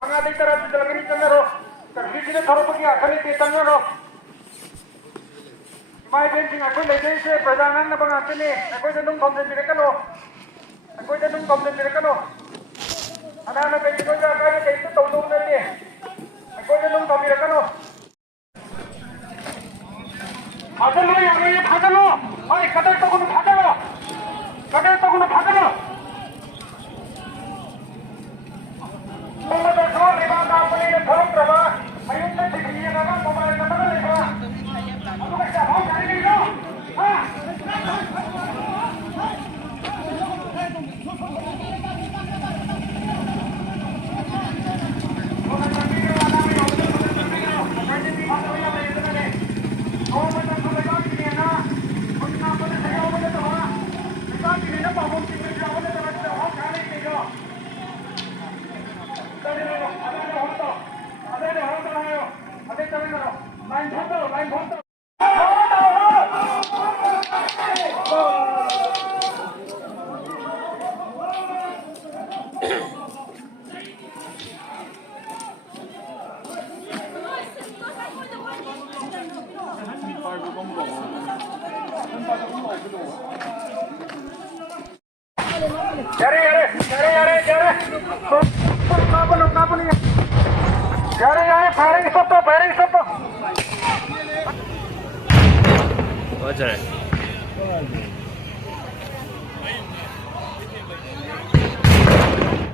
Mga dito rin sa lagi nito naro. Kasi sila tharo pagi akali dito naro. May benching ako lagay sa pradanan na bang atin eh. Ako'y tanong komplain dire ka no. Ako'y tanong komplain dire ka no. Ana na benching ko ka kaya dito tulong na di. Ako'y tanong komplain dire ka no. भागलो ये भागलो अरे कदर तो कोनो भागलो मोहम्मद अशरफ इबादा अपने धर्म प्रभा अयुद्ध दिखिए ना mobile number लिखा अब क्या भाव जाने के लो हां What's that?